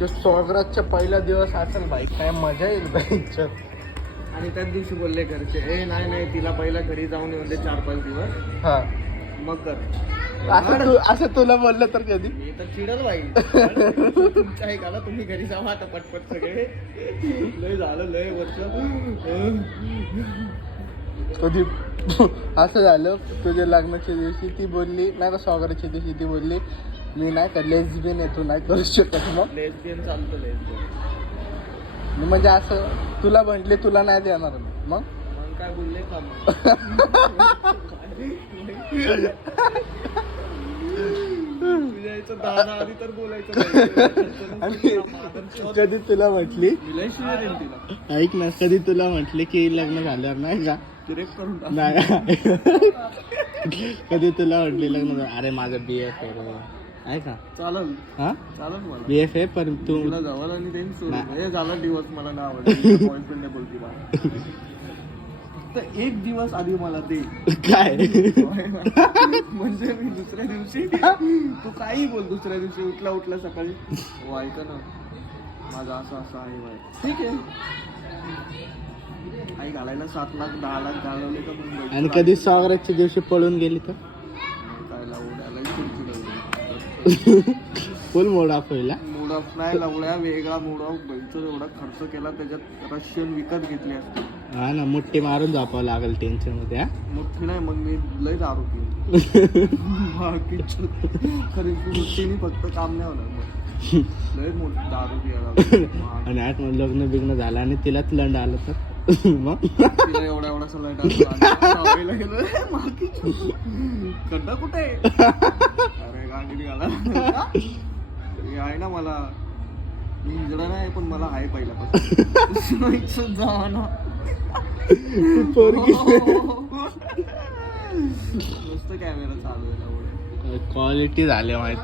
तो स्वागताच्या पहिला दिवस असेल भाई, काय मजा येईल बाईच्या. आणि त्याच दिवशी बोलले घरचे नाही तिला पहिला घरी जाऊन येऊन दे 4-5 दिवस हा मग कर. असं तुला बोललं तर कधी मी तर चिडल बाई तुमच्या आहे का ना, तुम्ही घरी जावा आता पटपट सगळे. लय झालं लय वर्ष. कधी असं झालं तुझ्या लग्नाच्या दिवशी ती बोलली नाही का, स्वागताच्या दिवशी ती बोलली मी नाही का लेस्बियन आहे, तू नाही करू शकत. मग लेस्बियन चालतं लेस्बियन. म्हणजे असं तुला म्हटले तुला नाही देणार मग मग काय बोलले का मग? तुझ्या इथं दाना आधी तर बोलायचं नाही. कधी तुला म्हटली लय शिव्या देईन तिला. ऐक ना, कधी तुला म्हटली की लग्न झाल्यावर नाही का, डिरेक्ट करून टाक. नाही कधी तुला म्हटली लग्न अरे माझं BF आहे का, चालेल हा चालेल मला BF आहे पण तू तुला जवळ आणि देईन सोडून. हे झाला दिवस मला नाही आवडत. बॉयफ्रेंड नाही बोलती मला. तर एक दिवस आधी मला दे काय म्हणजे मी दुसऱ्या दिवशी तू काही बोल, दुसऱ्या दिवशी उठला सकाळी हो ऐका ना माझं असं आहे बाय, ठीक आहे. आई घालायला 7 लाख 10 लाख घालवले का मुंबई. आणि कधी स्वागताच्या दिवशी पळून गेली तर काय लावड्याला चिडचिड फुल मोड ऑफ होईल. मूड ऑफ नाही लावड्या, वेगळा मूड ऑफ. बैलचा एवढा खर्च केला त्याच्यात रशियन विकत घेतली असते. हा ना, मुठ्ठी मारून झोपावं लागेल टेन्शन मध्ये. हा मोठी नाही मग मी लय दारू पिईन. खरी मुठ्ठीने फक्त काम नाही होणार मग. लय मोठी दारू पियाला. आणि आठ मग लग्न बिग्न झालं आणि तिलाच लंड आलं तर मग तिला एवढा लय गेलो खड्डा कुठे अरे गाडी घाला आहे ना मला. मी इकडं नाही पण मला आहे पहिल्यापासून जा ना. पोरगी मस्त कॅमेरा चालू आहे. क्वालिटी झाले माहिती.